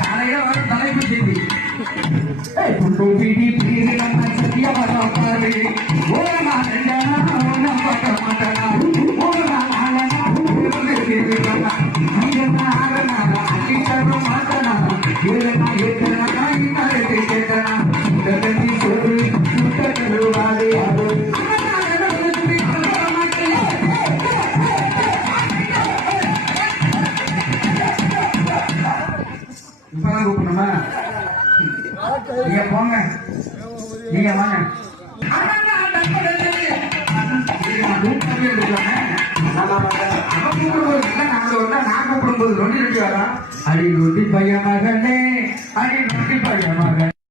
காலையில வர தலைப்பு செய்தி சத்தியா பார்த்தாரு ஓரமா ஒன்னும் பார்க்க மாட்டானா ஓரமா மாட்டானா இப்பதான் கூப்பிடணுமா? நீங்க போங்க, நீங்க வாங்க. அடி நொட்டி பைய மகனே, அடி நொட்டி பைய